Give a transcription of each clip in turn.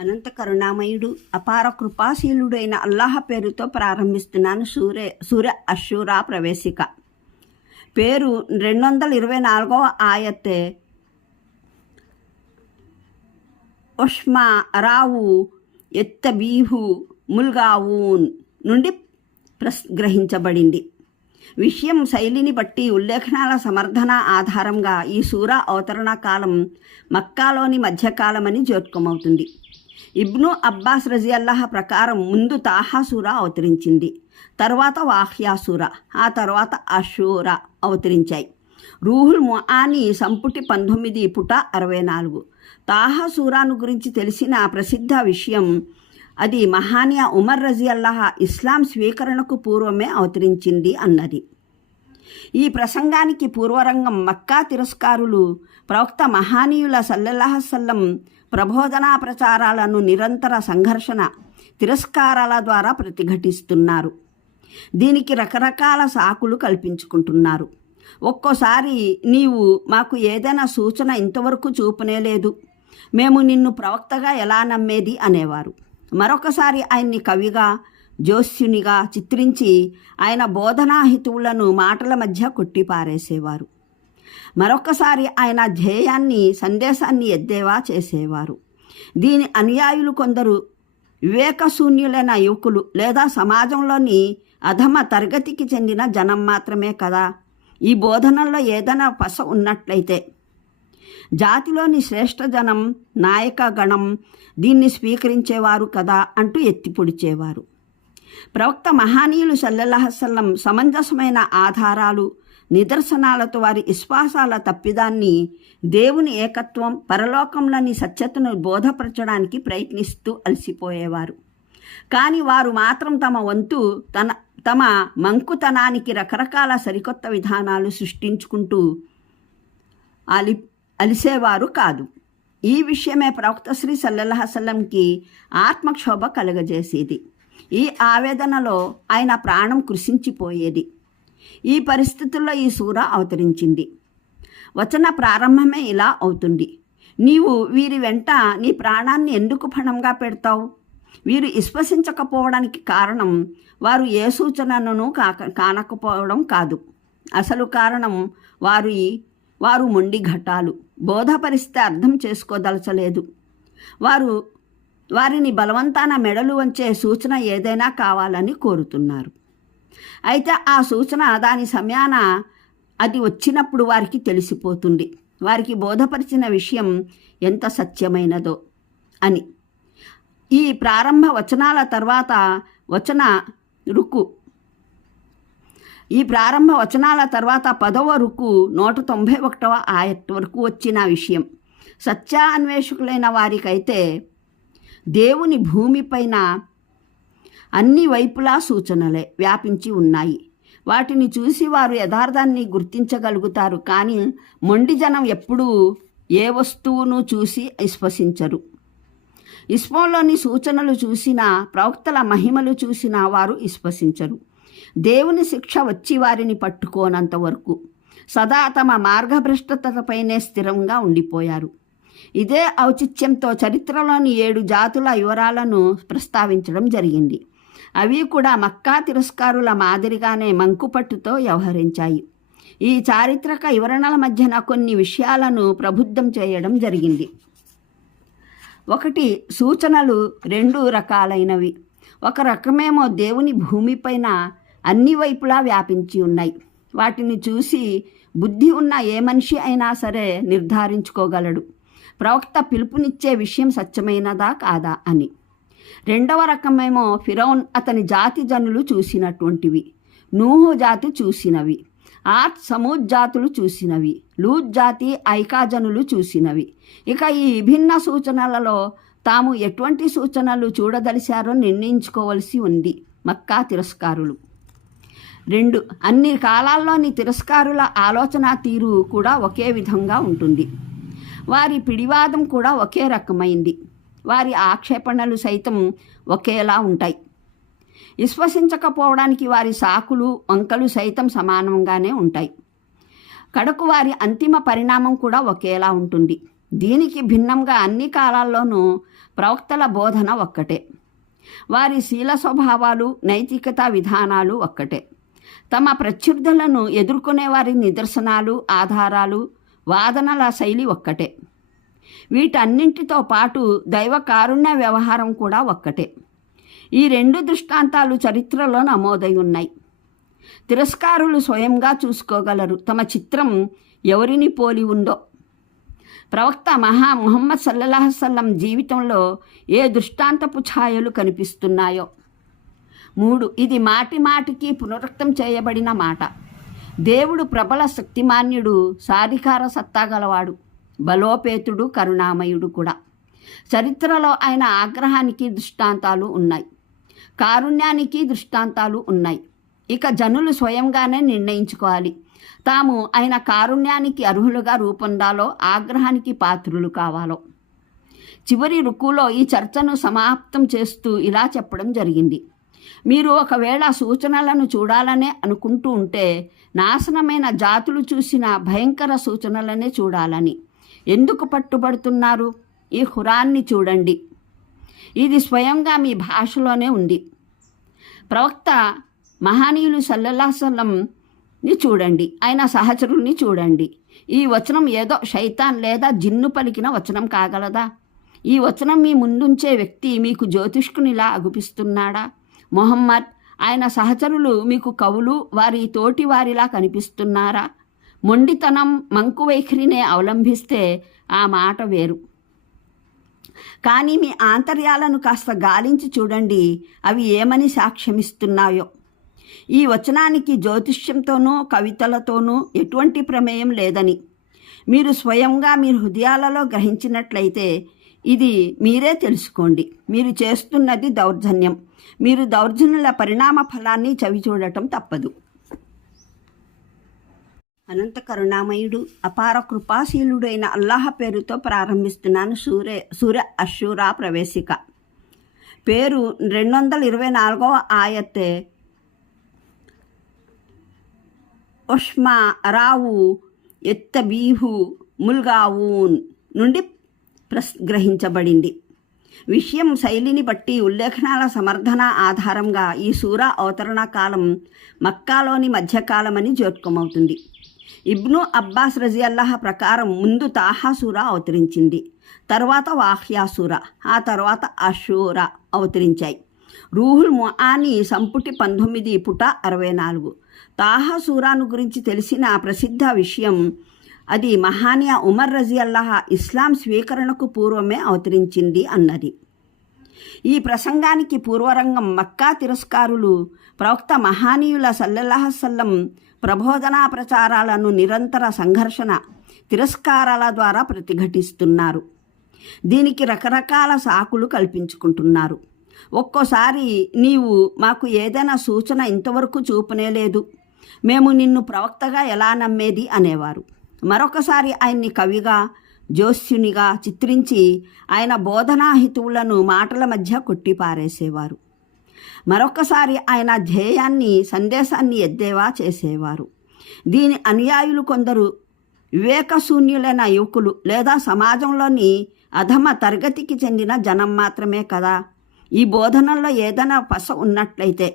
అనంత కరుణామయుడు అపార కృపాశీలుడైన అల్లాహ్ పేరుతో ప్రారంభిస్తున్నాను. సూర్య అషూరా ప్రవేశిక. పేరు 224వ ఆయత్. ఉష్మా రావు ఎత్తబీహు ముల్గావూన్ నుండి గ్రహించబడింది. విషయం శైలిని బట్టి ఉల్లేఖనాల సమర్థన ఆధారంగా ఈ సూరా అవతరణ కాలం మక్కాలోని మధ్యకాలమని జోట్కమవుతుంది. ఇబ్ను అబ్బాస్ రజియల్లాహ్ ప్రకారం ముందు తాహా సూరా అవతరించింది, తర్వాత వాఖ్యా సూరా, ఆ తర్వాత అషూరా అవతరించాయి. రూహుల్ ముఆని సంపుటి 19 పుట 64. తాహా సూరాను గురించి తెలిసిన ప్రసిద్ధ విషయం అది మహానియా ఉమర్ రజియల్లాహ్ ఇస్లాం స్వీకరణకు పూర్వమే అవతరించింది అన్నది. ఈ ప్రసంగానికి పూర్వరంగం మక్కా తిరస్కారులు ప్రవక్త మహానీయుల సల్లల్లాహు అలైహి వసల్లం ప్రబోధనా ప్రచారాలను నిరంతర సంఘర్షణ తిరస్కారాల ద్వారా ప్రతిఘటిస్తున్నారు. దీనికి రకరకాల సాకులు కల్పించుకుంటున్నారు. ఒక్కోసారి నీవు మాకు ఏదైనా సూచన ఇంతవరకు చూపనేలేదు, మేము నిన్ను ప్రవక్తగా ఎలా నమ్మేది అనేవారు. మరొకసారి ఆయన్ని కవిగా జోస్యునిగా చిత్రించి ఆయన బోధనా హితువులను మాటల మధ్య కొట్టిపారేసేవారు. మరొకసారి ఆయన ధ్యేయాన్ని సందేశాన్ని ఎద్దేవా చేసేవారు. దీని అనుయాయులు కొందరు వివేకశూన్యులైన యువకులు లేదా సమాజంలోని అధమ తరగతికి చెందిన జనం మాత్రమే కదా. ఈ బోధనల్లో ఏదైనా పస ఉన్నట్లయితే జాతిలోని శ్రేష్ఠ జనం నాయక గణం దీన్ని స్వీకరించేవారు కదా అంటూ ఎత్తిపొడిచేవారు. ప్రవక్త మహానీయులు సల్లల్లాహు అలైహి వసల్లం సమంజసమైన ఆధారాలు నిదర్శనాలతో వారి విశ్వాసాల తప్పిదాన్ని, దేవుని ఏకత్వం, పరలోకంలోని సత్యతను బోధపరచడానికి ప్రయత్నిస్తూ అలసిపోయేవారు. కానీ వారు మాత్రం తమ వంతు తమ మంకుతనానికి రకరకాల సరికొత్త విధానాలు సృష్టించుకుంటూ అలిసేవారు కాదు. ఈ విషయమే ప్రవక్త శ్రీ సల్లల్లాహు అలైహి వసల్లంకి ఆత్మక్షోభ కలుగజేసేది. ఈ ఆవేదనలో ఆయన ప్రాణం కృషించిపోయేది. ఈ పరిస్థితుల్లో ఈ సూరా అవతరించింది. వచన ప్రారంభమే ఇలా అవుతుంది: నీవు వీరి వెంట నీ ప్రాణాన్ని ఎందుకు పణంగా పెడతావు? వీరు విశ్వసించకపోవడానికి కారణం వారు ఏ సూచనను కానకపోవడం కాదు. అసలు కారణం వారు మొండి ఘటాలు, బోధపరిస్తే అర్థం చేసుకోదలచలేదు. వారిని బలవంతాన మెడలు వంచే సూచన ఏదైనా కావాలని కోరుతున్నారు. అయితే ఆ సూచన దాని సమయాన అది వచ్చినప్పుడు వారికి తెలిసిపోతుంది, వారికి బోధపరిచిన విషయం ఎంత సత్యమైనదో అని. ఈ ప్రారంభ వచనాల తర్వాత ఈ ప్రారంభ వచనాల తర్వాత 10వ రుకు 191వ ఆయత్ వరకు వచ్చిన విషయం సత్యాన్వేషకులైన వారికైతే దేవుని భూమిపైన అన్ని వైపులా సూచనలే వ్యాపించి ఉన్నాయి. వాటిని చూసి వారు యథార్థాన్ని గుర్తించగలుగుతారు. కానీ మొండి జనం ఎప్పుడూ ఏ వస్తువును చూసి విశ్వసించరు. విశ్వంలోని సూచనలు చూసినా, ప్రవక్తల మహిమలు చూసినా వారు విశ్వసించరు. దేవుని శిక్ష వచ్చి వారిని పట్టుకోనంత వరకు సదా తమ మార్గభ్రష్టతపైనే స్థిరంగా ఉండిపోయారు. ఇదే ఔచిత్యంతో చరిత్రలోని 7 జాతుల వివరాలను ప్రస్తావించడం జరిగింది. అవి కూడా మక్కా తిరస్కారుల మాదిరిగానే మంకుపట్టుతో వ్యవహరించాయి. ఈ చారిత్రక వివరణల మధ్యన కొన్ని విషయాలను ప్రబుద్ధం చేయడం జరిగింది. 1. సూచనలు 2 రకాలైనవి. ఒక రకమేమో దేవుని భూమిపైన అన్ని వైపులా వ్యాపించి ఉన్నాయి. వాటిని చూసి బుద్ధి ఉన్న ఏ మనిషి అయినా సరే నిర్ధారించుకోగలడు ప్రవక్త పిలుపునిచ్చే విషయం సత్యమైనదా కాదా అని. 2వ రకమేమో ఫిరౌన్ అతని జాతి జనులు చూసినటువంటివి, నూహు జాతి చూసినవి, సమూద్ జాతులు చూసినవి, లూత్ జాతి ఐకా జనులు చూసినవి. ఇక ఈ విభిన్న సూచనలలో తాము ఎటువంటి సూచనలు చూడదలిచారో నిర్ణయించుకోవలసి ఉంది మక్కా తిరస్కారులు. 2. అన్ని కాలాల్లోని తిరస్కారుల ఆలోచన తీరు కూడా ఒకే విధంగా ఉంటుంది. వారి పిడివాదం కూడా ఒకే రకమైంది. వారి ఆక్షేపణలు సైతం ఒకేలా ఉంటాయి. విశ్వసించకపోవడానికి వారి సాకులు వంకలు సైతం సమానంగానే ఉంటాయి. కడకు వారి అంతిమ పరిణామం కూడా ఒకేలా ఉంటుంది. దీనికి భిన్నంగా అన్ని కాలాల్లోనూ ప్రవక్తల బోధన ఒక్కటే. వారి శీల స్వభావాలు, నైతికతా విధానాలు ఒక్కటే. తమ ప్రత్యర్థులను ఎదుర్కొనే వారి నిదర్శనాలు, ఆధారాలు, వాదనల శైలి ఒక్కటే. వీటన్నింటితో పాటు దైవ కారుణ్య వ్యవహారం కూడా ఒక్కటే. ఈ రెండు దృష్టాంతాలు చరిత్రలో నమోదై ఉన్నాయి. తిరస్కారులు స్వయంగా చూసుకోగలరు తమ చిత్రం ఎవరిని పోలి ఉందో. ప్రవక్త ముహమ్మద్ సల్లల్లాహు అలైహి వసల్లం జీవితంలో ఏ దృష్టాంతపు ఛాయలు కనిపిస్తున్నాయో. 3. ఇది మాటిమాటికి పునరుక్తం చేయబడిన మాట. దేవుడు ప్రబల శక్తిమాన్యుడు, సాధికార సత్తాగలవాడు, బలోపేతుడు, కరుణామయుడు కూడా. చరిత్రలో ఆయన ఆగ్రహానికి దృష్టాంతాలు ఉన్నాయి, కారుణ్యానికి దృష్టాంతాలు ఉన్నాయి. ఇక జనులు స్వయంగానే నిర్ణయించుకోవాలి తాము ఆయన కారుణ్యానికి అర్హులుగా రూపొందాలో, ఆగ్రహానికి పాత్రులు కావాలో. చివరి రుకులో ఈ చర్చను సమాప్తం చేస్తూ ఇలా చెప్పడం జరిగింది: మీరు ఒకవేళ సూచనలను చూడాలనే అనుకుంటూ ఉంటే నాశనమైన జాతులు చూసిన భయంకర సూచనలనే చూడాలని ఎందుకు పట్టుబడుతున్నారు? ఈ ఖురాన్ని చూడండి, ఇది స్వయంగా మీ భాషలోనే ఉంది. ప్రవక్త మహనీయులు సల్లల్లాహు అలైహి వసల్లంని చూడండి, ఆయన సహచరుల్ని చూడండి. ఈ వచనం ఏదో శైతాన్ లేదా జిన్ను పలికిన వచనం కాగలదా? ఈ వచనం మీ ముందుంచే వ్యక్తి మీకు జ్యోతిష్కునిలా అగుపిస్తున్నాడా? మొహమ్మద్, ఆయన సహచరులు మీకు కవులు, వారి తోటి వారిలా కనిపిస్తున్నారా? మొండితనం, మంకు వైఖరినే అవలంబిస్తే ఆ మాట వేరు. కానీ మీ ఆంతర్యాలను కాస్త గాలించి చూడండి, అవి ఏమని సాక్ష్యమిస్తున్నాయో. ఈ వచనానికి జ్యోతిష్యంతోనూ కవితలతోనూ ఎటువంటి ప్రమేయం లేదని మీరు స్వయంగా మీ హృదయాలలో గ్రహించినట్లయితే ఇది మీరే తెలుసుకోండి. మీరు చేస్తున్నది దౌర్జన్యం. మీరు దౌర్జన్యుల పరిణామ ఫలాన్ని చవిచూడటం తప్పదు. అనంత కరుణామయుడు, అపార కృపాశీలుడైన అల్లాహ్ పేరుతో ప్రారంభిస్తున్నాను. సూర అష్షూరా ప్రవేశిక. పేరు 224వ ఆయత్. ఒష్మా రావు ఎత్తబీహు ముల్గావూన్ నుండి గ్రహించబడింది. విషయం శైలిని బట్టి ఉల్లేఖనాల సమర్థన ఆధారంగా ఈ సూరా అవతరణ కాలం మక్కాలోని మధ్యకాలమని జోట్కమవుతుంది. ఇబ్ను అబ్బాస్ రజియల్లాహ్ ప్రకారం ముందు తాహా సూరా అవతరించింది, తర్వాత వాఖ్యా సూరా, ఆ తర్వాత అషూరా అవతరించాయి. రూహుల్ ముఆని సంపుటి 19 పుట 64. తాహా సూరాను గురించి తెలిసిన ప్రసిద్ధ విషయం అది మహానియా ఉమర్ రజియల్లాహ్ ఇస్లాం స్వీకరణకు పూర్వమే అవతరించింది అన్నది. ఈ ప్రసంగానికి పూర్వరంగం మక్కా తిరస్కారులు ప్రవక్త మహానీయుల సల్లల్లాహు అలైహి వసల్లం ప్రబోధనా ప్రచారాలను నిరంతర సంఘర్షణ, తిరస్కారాల ద్వారా ప్రతిఘటిస్తున్నారు. దీనికి రకరకాల సాకులు కల్పించుకుంటున్నారు. ఒక్కోసారి నీవు మాకు ఏదైనా సూచన ఇంతవరకు చూపనేలేదు, మేము నిన్ను ప్రవక్తగా ఎలా నమ్మేది అనేవారు. మరొకసారి ఆయన్ని కవిగా, జోస్యునిగా చిత్రించి ఆయన బోధనా హితువులను మాటల మధ్య కొట్టిపారేసేవారు. మరొకసారి ఆయన ధ్యేయాన్ని, సందేశాన్ని ఎద్దేవా చేసేవారు. దీని అనుయాయులు కొందరు వివేకశూన్యులైన యువకులు లేదా సమాజంలోని అధమ తరగతికి చెందిన జనం మాత్రమే కదా. ఈ బోధనల్లో ఏదైనా పస ఉన్నట్లయితే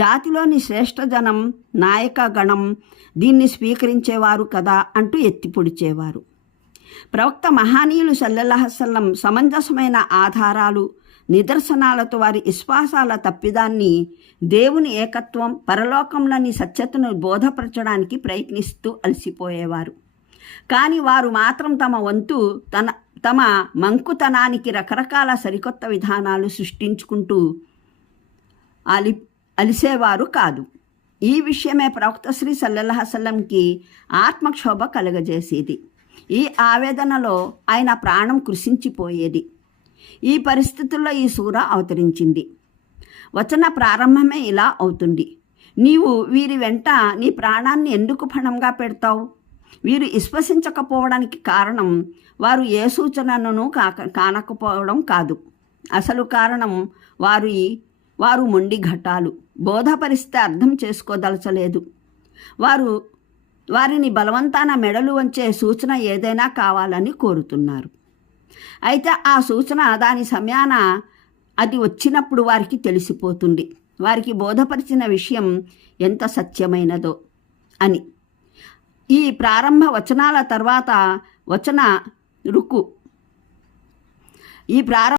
జాతిలోని శ్రేష్ఠ జనం, నాయక గణం దీన్ని స్వీకరించేవారు కదా అంటూ ఎత్తిపొడిచేవారు. ప్రవక్త మహానీయులు సల్లల్లాహు అలైహి వసల్లం సమంజసమైన ఆధారాలు, నిదర్శనాలతో వారి విశ్వాసాల తప్పిదాన్ని, దేవుని ఏకత్వం, పరలోకంలోని సత్యతను బోధపరచడానికి ప్రయత్నిస్తూ అలసిపోయేవారు. కానీ వారు మాత్రం తమ వంతు తమ మంకుతనానికి రకరకాల సరికొత్త విధానాలు సృష్టించుకుంటూ అలిసేవారు కాదు. ఈ విషయమే ప్రవక్త శ్రీ సల్లల్లాహు అలైహి వసల్లంకి ఆత్మక్షోభ కలుగజేసేది. ఈ ఆవేదనలో ఆయన ప్రాణం కృషించిపోయేది. ఈ పరిస్థితుల్లో ఈ సూర అవతరించింది. వచన ప్రారంభమే ఇలా అవుతుంది: నీవు వీరి వెంట నీ ప్రాణాన్ని ఎందుకు పణంగా పెడతావు? వీరు విశ్వసించకపోవడానికి కారణం వారు ఏ సూచనను కానకపోవడం కాదు. అసలు కారణం వారు మొండి ఘటాలు, బోధపరిస్తే అర్థం చేసుకోదలచలేదు. వారు వారిని బలవంతాన మెడలు వంచే సూచన ఏదైనా కావాలని కోరుతున్నారు. అయితే ఆ సూచన దాని సమయాన అది వచ్చినప్పుడు వారికి తెలిసిపోతుంది, వారికి బోధపరిచిన విషయం ఎంత సత్యమైనదో అని. ఈ ప్రారంభ వచనాల తర్వాత వచన రుకు ఈ ప్రారంభ